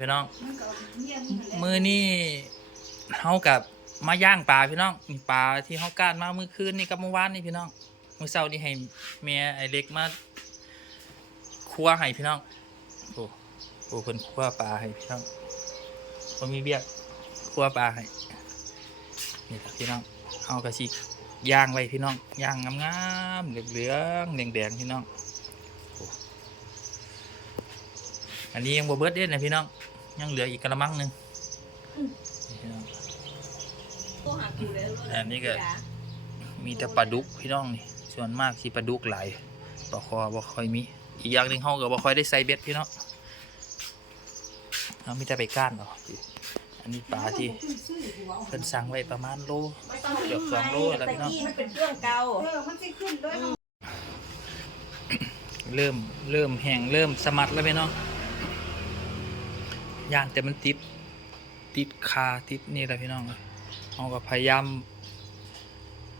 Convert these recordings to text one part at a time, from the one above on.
พี่น้อง มือนี่เฮากับมาย่างปลาพี่น้องนี่ปลาที่เฮาก้านมาเมื่อคืนนี่กับเมื่อวานนี่พี่น้องมือเช้านี่ให้เมียไอเล็กมาคั่วให้พี่น้องโอ้โอ้เพิ่นคั่วปลาให้พี่น้องบ่มีเบียกคั่วปลาให้นี่ครับพี่น้องเฮาก็สิย่างไว้พี่น้องย่างงามๆเหลืองๆแดงๆพี่น้องอ้อันนี้ยังบ่เบิดเด้นะพี่น้อง ยังเหลืออีกกระมังหนึ่งนี่พี่น้องอันนี้ก็มีแต่ปลาดุกพี่น้องนี่ส่วนมากสิปลาดุกหลายปลาคอบ่ค่อยมี อีกอย่างหนึ่งเฮาก็บ่ค่อยได้ใส่เบ็ดพี่น้องเรามีแต่ไปก้านเนาะอันนี้ปลาที่เพิ่นสั่งไว้ประมาณโลเกือบสองโลแล้วพี่น้องตะกี้มันเป็นเครื่องเก่าเออมันจะขึ้นด้วยเริ่มเริ่มแห้งเริ่มสมัดแล้วพี่น้อง ย่านแต่มันติด ติดคาติดนี่แหละพี่น้องเราก็พยายาม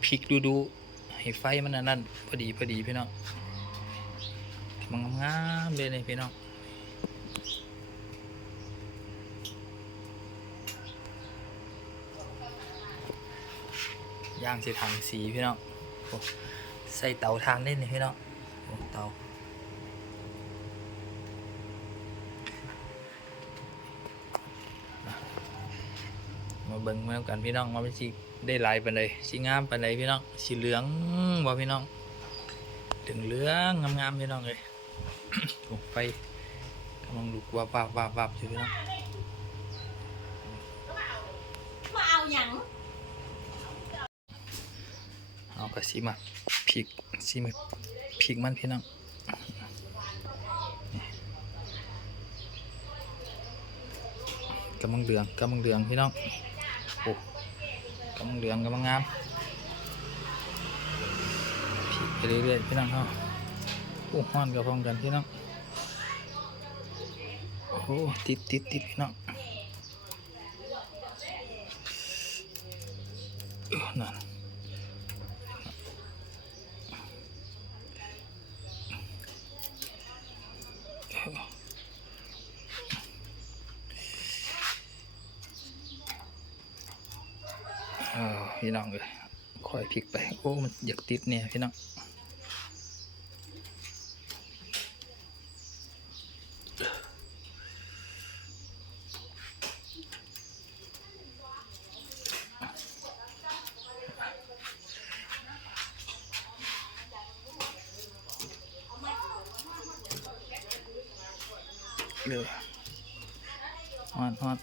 พลิกดูดูให้ไฟมันอันนั่นพอดีพอดีพี่น้องมันงามเลยนี่พี่น้องย่างสิถังสีพี่น้องใส่เตาทานเล่นนี่พี่น้องเตา เบิ่งมากันพี่น้องว่ามันสิได้หลายปานใดสิงามปานใดพี่น้องสิเหลืองบ่พี่น้องถึงเหลืองงามๆพี่น้องเลยโอ้ไฟกำลังลุกวับวับวับวับอยู่พี่น้องมาเอาหยังเอากระสิมาพริกสิมาพริกมันพี่น้องนี่กำลังเหลืองกำลังเหลืองพี่น้องโอ้ กำลังเหลืองกำลังงามพริกไปเรื่อยๆพี่น้องเขาโอ้ห้อนกับพร้อมกันพี่น้องโอ้ติดติดติดพี่น้องนั่น พี่น้องเลยคอยพลิกไปโอ้มันอยากติดเนี่ยพี่น้องเรือฮอนฮอน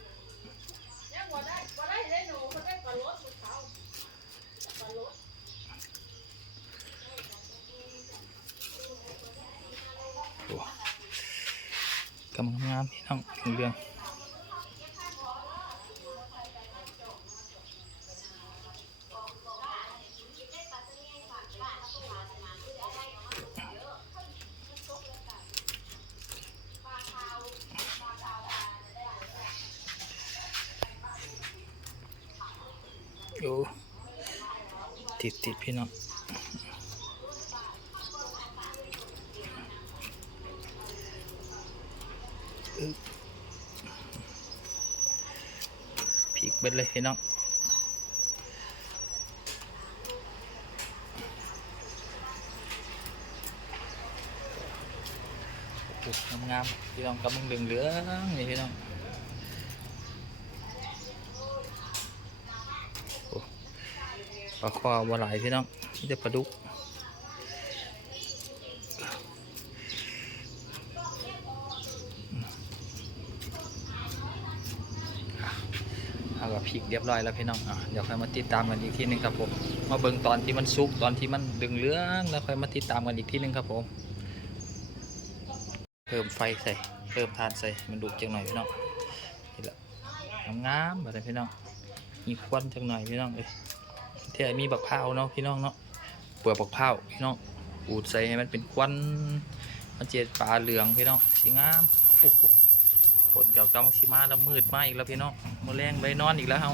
กำลังงามพี่น้องถึงเรื่องโอ้ติดติดพี่น้อง พริกเบิดเลยพี่น้องงามๆพี่น้องกำลังเหลืองๆนี่พี่น้องปลาคอบัวหลพี่น้องนี่จะปลาดุก เอากับพ เรียบร้อยแล้วพี่น้องอะเดี๋ยวค่อยมาติดตามกันอีกทีหนึงครับผมมาเบิ่งตอนที่มันสุกตอนที่มันดึงเลื้องแล้วค่อยมาติดตามกันอีกทีหนึงครับผมเพิ่มไฟใส่เพิ่มทานใส่มันดุจังหน่อยพี่น้องนี่แหละงามๆแบบนี้พี่น้องมีควันจังหน่อยพี่น้องเอ้ยที่ไอ้มีบักพร้าเนาะพี่น้องเนาะเปลือกบักพร้าพี่น้องอูดใส่ให้มันเป็นควันมันเจ็ดปลาเหลืองพี่น้องสีงามโอ้โห ฝนเก่ากำสิมาแล้วมืดมาอีกแล้วพี่น้องมาแรงไปนอนอีกแล้วเฮา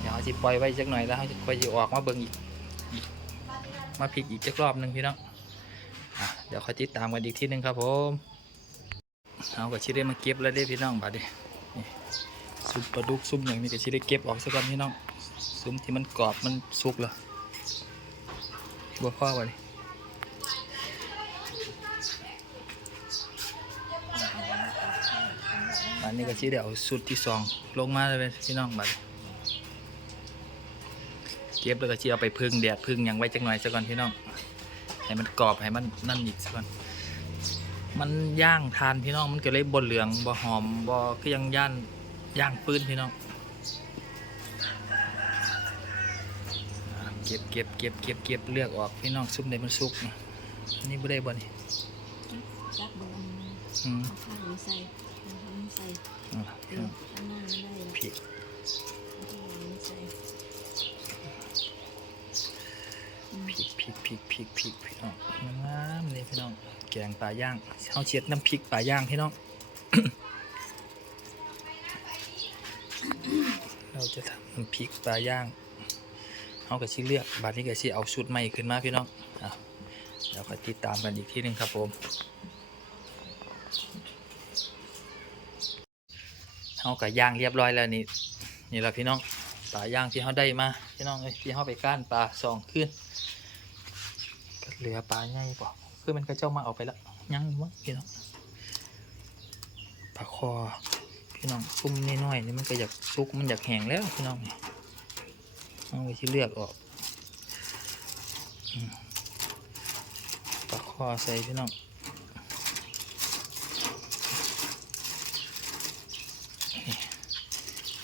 เดี๋ยวเอาสิปล่อยไว้จักหน่อยแล้วเฮาจะค่อยจะออกมาเบิ่งอีก มาพลิกอีกจักรอบหนึ่งพี่น้องเดี๋ยวคอยติดตามกันอีกทีหนึ่งครับผมเอาก็ชิได้มาเก็บแล้วเด้พี่น้องบัดนี้นี่ซุปปลาดุกซุปอย่างนี้ก็ชิได้เก็บออกซะก่อนพี่น้องซุปที่มันกรอบมันสุกแล้วบัวพ่อบัด อันนี้ก็ชิได้เอาสุดที่สองลงมาเลยพี่น้องบัดนี้เก็บแล้วก็ชิเอาไปพึ่งแดดพึ่งหยังไว้จักหน่อยซะก่อนพี่น้องให้มันกรอบให้มันนั่นอีกซะก่อนมันย่างทานพี่น้องมันก็เลยบนเหลืองบ่หอมบ่คือยังย่านย่างปืนพี่น้องอ่าเก็บเก็บเก็บเก็บเก็บเลือกออกพี่น้องซุปในมันสุกนี่อันนี่บ่ได้บ่นี่จับเบอร์อืมข้างนี้ใส่ข้างนี้ ใส่อ่าเอพี่น้อองข้างหน้าไม่ได้แล้วพริกข้างหลังไม่ใส่พริกพริกพริกพริกพริกพี่น้องงามเลยพี่น้อง แกงปลาย่างเฮาเช็ดน้ำพริกปลาย่างพี่น้อง เราจะทำน้ำพริกปลาย่างเฮาก็สิเลือกบาดนี้ก็สิเอาสูตรใหม่ขึ้นมาพี่น้องอะเดี๋ยวคอยติดตามกันอีกทีหนึงครับผม เฮาก็ย่างเรียบร้อยแล้วนี่นี่แหละพี่น้องปลาย่างที่เฮาได้มาพี่น้องเอ้ยที่เฮาไปก้านปลาสองคืนเหลือปลาใหญ่ป่คือมันก็เจ้ามาเอาไปแล้วยังมั้งพี่น้องปลาคอพี่น้องซุ่มน้อยๆนี่มันก็อยากซุกมันอยากแห้งแล้วพี่น้องนี่เอาไปที่เลือกออกปลาคอใส่พี่น้อง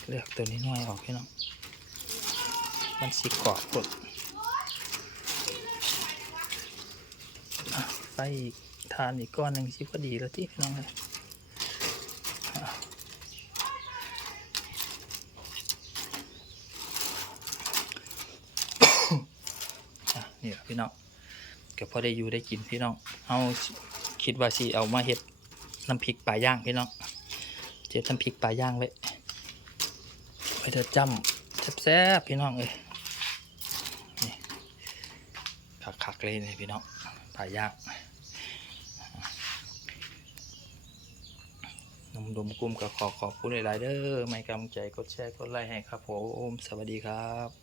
เลือกตัวนี้น้อยออกพี่น้อง มันสิกรอบกดไปอีกทานอีกก้อนหนึ่งสิพอดีแล้วที่พี่น้องเลยนี่แหละพี่น้องก็พอได้อยู่ได้กินพี่น้อง เอาคิดว่าสิเอามาเห็ดน้ำพริกปลาย่างพี่น้อง เจ็ดน้ำพริกปลาย่างไว้ ไปเธอจำแซ่บๆพี่น้องเอ้ยนี่คักๆเลยนี่พี่น้องผายยากนมดมกุ้มกับขอขอบคุณหลายๆเด้อไม่กำลังใจกดแชร์กดไลค์ให้ครับผมสวัสดีครับ